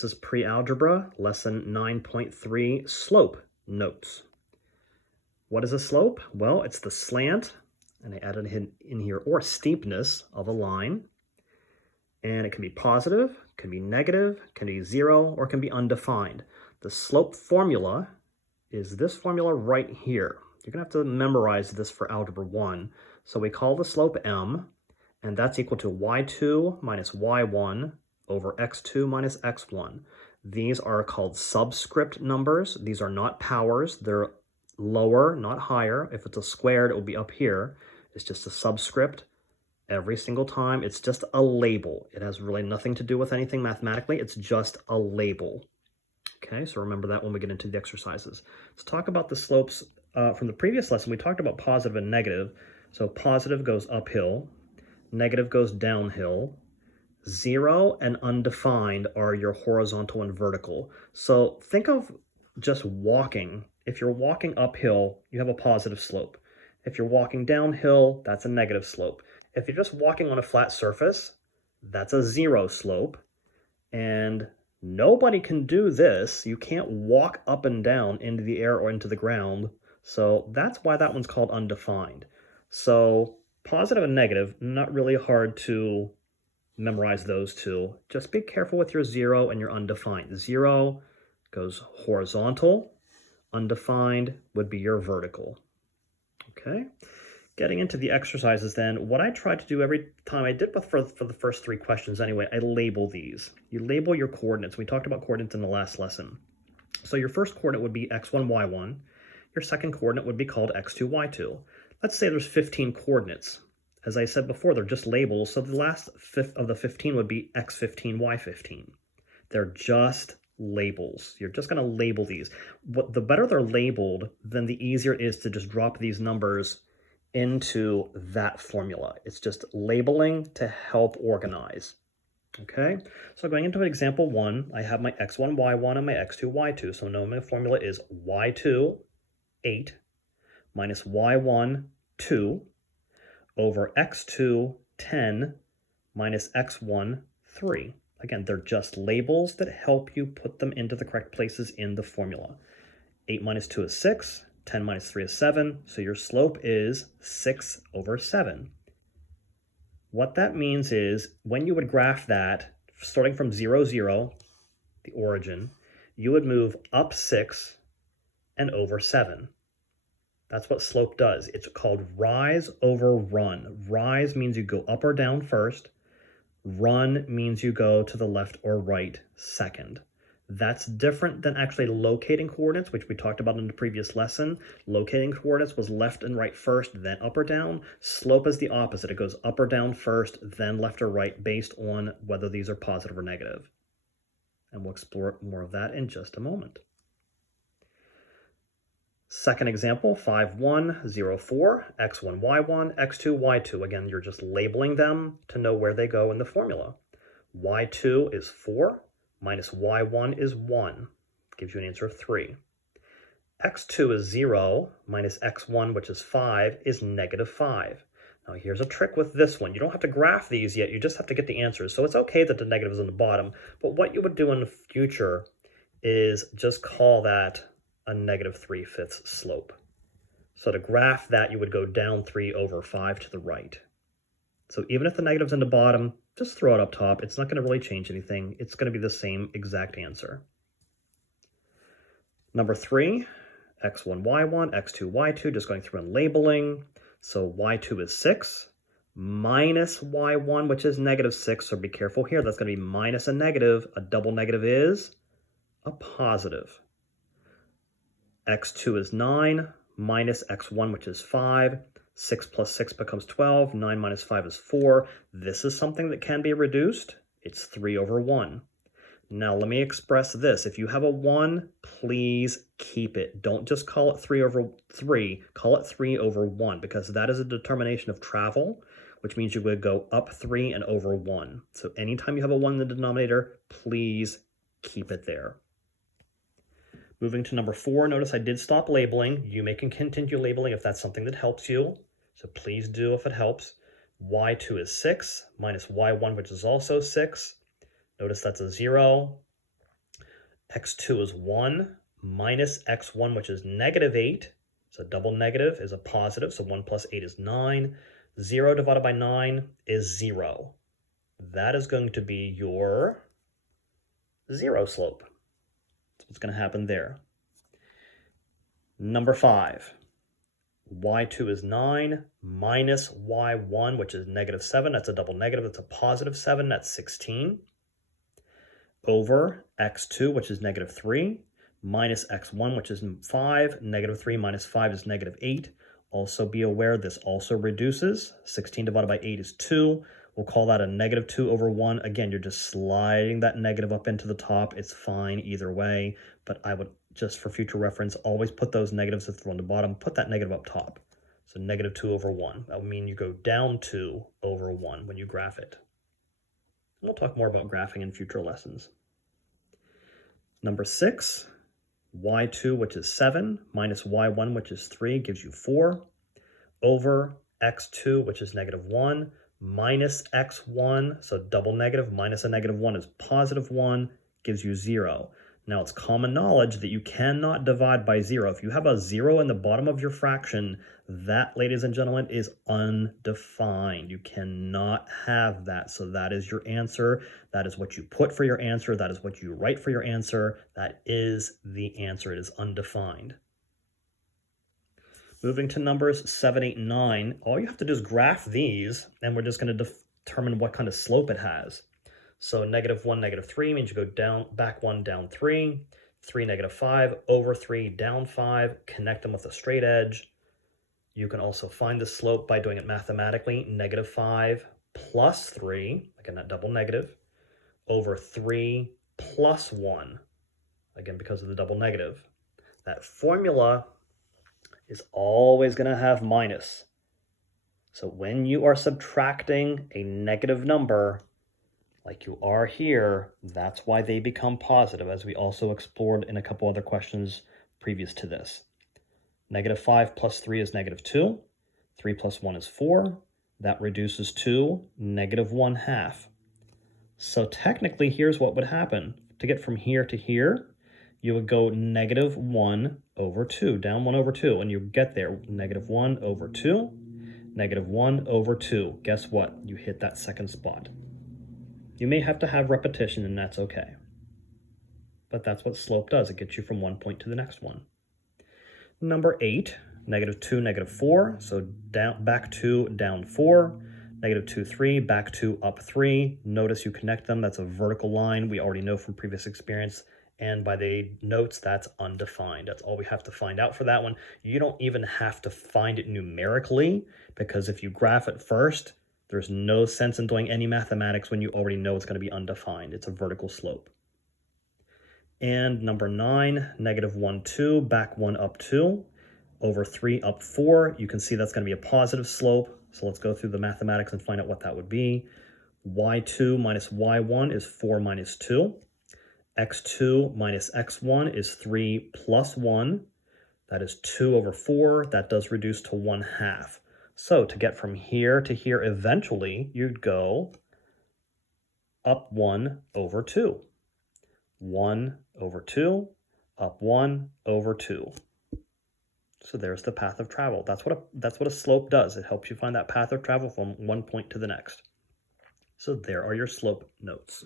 This is Pre-Algebra, Lesson 9.3, Slope Notes. What is a slope? Well, it's the slant, and I added in here, or steepness of a line. And it can be positive, can be negative, can be zero, or can be undefined. The slope formula is this formula right here. You're going to have to memorize this for Algebra 1. So we call the slope m, and that's equal to y2 minus y1 over x2 minus x1. These are called subscript numbers. These are not powers. They're lower, not higher. If it's a squared, it will be up here. It's just a subscript every single time. It's just a label. It has really nothing to do with anything mathematically. It's just a label. Okay, so remember that when we get into the exercises. Let's talk about the slopes. From the previous lesson, we talked about positive and negative. So positive goes uphill, negative goes downhill. Zero and undefined are your horizontal and vertical. So think of just walking. If you're walking uphill, you have a positive slope. If you're walking downhill, that's a negative slope. If you're just walking on a flat surface, that's a zero slope. And nobody can do this. You can't walk up and down into the air or into the ground. So that's why that one's called undefined. So positive and negative, not really hard to memorize those two. Just be careful with your zero and your undefined. Zero goes horizontal. Undefined would be your vertical. Okay. Getting into the exercises then, what I try to do every time, I did for the first three questions anyway, I label these. You label your coordinates. We talked about coordinates in the last lesson. So your first coordinate would be x1, y1. Your second coordinate would be called x2, y2. Let's say there's 15 coordinates. As I said before, they're just labels, so the last fifth of the 15 would be x15, y15. They're just labels. You're just going to label these. The better they're labeled, then the easier it is to just drop these numbers into that formula. It's just labeling to help organize. Okay, so going into example 1, I have my x1, y1, and my x2, y2. So now my formula is y2, 8, minus y1, 2, over x2, 10, minus x1, 3. Again, they're just labels that help you put them into the correct places in the formula. 8 minus 2 is 6. 10 minus 3 is 7, so your slope is 6 over 7. What that means is when you would graph that, starting from 0, 0, the origin, you would move up 6 and over 7. That's what slope does. It's called rise over run. Rise means you go up or down first. Run means you go to the left or right second. That's different than actually locating coordinates, which we talked about in the previous lesson. Locating coordinates was left and right first, then up or down. Slope is the opposite. It goes up or down first, then left or right, based on whether these are positive or negative. And we'll explore more of that in just a moment. Second example, 5, 1, 0, 4, x1, y1, x2, y2. Again, you're just labeling them to know where they go in the formula. y2 is 4. Minus y1 is 1, gives you an answer of 3. x2 is 0, minus x1, which is 5, is negative 5. Now here's a trick with this one. You don't have to graph these yet, you just have to get the answers. So it's okay that the negative is on the bottom, but what you would do in the future is just call that a negative 3/5 slope. So to graph that, you would go down 3 over 5 to the right. So even if the negative's in the bottom, just throw it up top. It's not going to really change anything. It's going to be the same exact answer. Number 3, x1, y1, x2, y2, just going through and labeling. So y2 is 6, minus y1, which is negative 6. So be careful here. That's going to be minus a negative. A double negative is a positive. x2 is 9, minus x1, which is 5. 6 plus 6 becomes 12. 9 minus 5 is 4. This is something that can be reduced. It's 3 over 1. Now let me express this. If you have a 1, please keep it. Don't just call it 3 over 3. Call it 3 over 1 because that is a determination of travel, which means you would go up 3 and over 1. So anytime you have a 1 in the denominator, please keep it there. Moving to number 4, notice I did stop labeling. You may continue labeling if that's something that helps you. So please do if it helps. y2 is 6 minus y1, which is also 6. Notice that's a 0. x2 is 1 minus x1, which is negative 8. So double negative is a positive, so 1 plus 8 is 9. 0 divided by 9 is 0. That is going to be your 0 slope. That's what's going to happen there. Number 5. y2 is 9 minus y1, which is negative 7. That's a double negative. That's a positive 7. That's 16. Over x2, which is negative 3, minus x1, which is 5. Negative 3 minus 5 is negative 8. Also be aware this also reduces. 16 divided by 8 is 2. We'll call that a negative 2 over 1. Again, you're just sliding that negative up into the top. It's fine either way, but I would, just for future reference, always put those negatives that are on the bottom, put that negative up top. So negative 2 over 1. That would mean you go down 2 over 1 when you graph it. We'll talk more about graphing in future lessons. Number 6, y2, which is 7, minus y1, which is 3, gives you 4, over x2, which is negative 1, minus x1, so double negative, minus a negative 1 is positive 1, gives you 0. Now, it's common knowledge that you cannot divide by 0. If you have a 0 in the bottom of your fraction, that, ladies and gentlemen, is undefined. You cannot have that. So that is your answer. That is what you put for your answer. That is what you write for your answer. That is the answer. It is undefined. Moving to numbers 7, 8, and 9, all you have to do is graph these, and we're just going to determine what kind of slope it has. So negative 1, negative 3 means you go down, back 1, down 3. 3, negative 5, over 3, down 5. Connect them with a straight edge. You can also find the slope by doing it mathematically. Negative 5 plus 3, again, that double negative, over 3 plus 1, again, because of the double negative. That formula is always going to have minus. So when you are subtracting a negative number, like you are here, that's why they become positive, as we also explored in a couple other questions previous to this. Negative 5 plus 3 is negative 2. 3 plus 1 is 4. That reduces to negative 1/2. So technically, here's what would happen. To get from here to here, you would go negative 1 over 2, down 1 over 2, and you get there, negative 1 over 2, negative 1 over 2. Guess what? You hit that second spot. You may have to have repetition, and that's okay. But that's what slope does. It gets you from one point to the next one. Number 8, negative 2, negative 4. So down, back 2, down 4. Negative 2, 3, back 2, up 3. Notice you connect them. That's a vertical line. We already know from previous experience. And by the notes, that's undefined. That's all we have to find out for that one. You don't even have to find it numerically, because if you graph it first, there's no sense in doing any mathematics when you already know it's going to be undefined. It's a vertical slope. And number 9, negative 1, 2, back 1, up 2, over 3, up 4. You can see that's going to be a positive slope. So let's go through the mathematics and find out what that would be. y2 minus y1 is 4 minus 2. x2 minus x1 is 3 plus 1. That is 2 over 4. That does reduce to 1/2. So to get from here to here, eventually, you'd go up 1 over 2. 1 over 2, up 1 over 2. So there's the path of travel. That's what a slope does. It helps you find that path of travel from one point to the next. So there are your slope notes.